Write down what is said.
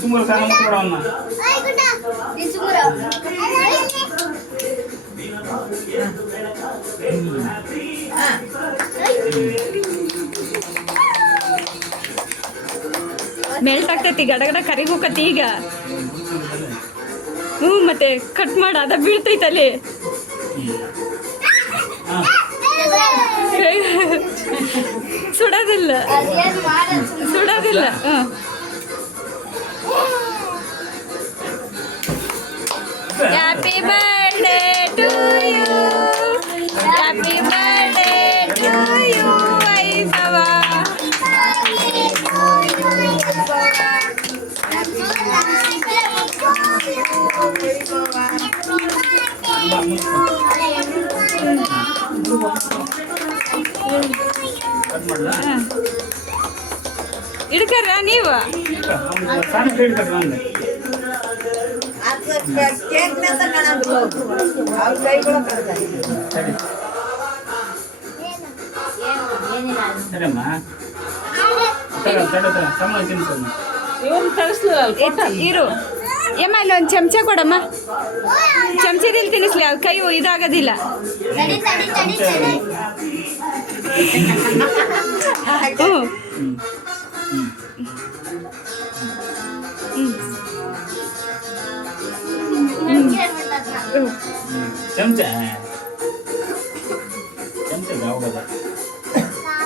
ಸುಮಾರು ಸಾಲ ಕೊಡೋಣ ಮೆಲ್ಟ್ ಆಗ್ತೈತಿ ಗಡಗಡ ಕರಿಗ್ ಹೋಗತಿ ಈಗ. ಮತ್ತೆ ಕಟ್ ಮಾಡ ಅದ ಬೀಳ್ತೈತಲ್ಲಿ. ಸುಡೋದಿಲ್ಲ ಸುಡೋದಿಲ್ಲ. Happy birthday to you, happy birthday to you Vaibhava. ಹಿಡ್ಕರ ನೀವು ಇರು. ಏಮ್ಮ ಇಲ್ಲ ಒಂದು ಚಮಚ ಕೊಡಮ್ಮ, ಚಮಚದಲ್ಲಿ ತಿನ್ನಿಸ್ಲಿ, ಅದು ಕೈ ಇದಾಗೋದಿಲ್ಲ. ಚಮಚ